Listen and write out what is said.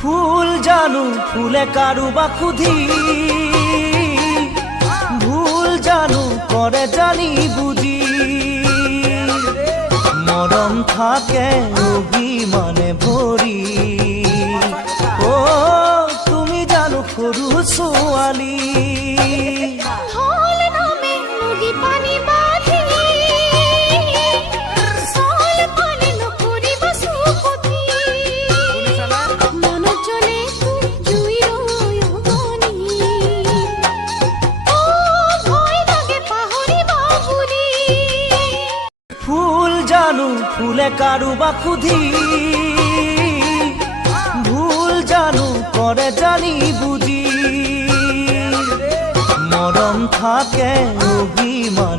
ফুল জানু ফুলে কারু বা খুধি, ভুল জানু করে জানি বুঝি। মরম থাকে অভিমানে ভরি, ও তুমি জানো সৰু ছোৱালী। ফুল জানু ফুলে কারু বা খুধি, ভুল জানু করে জানি বুঝি। মরম থাকে অভিমান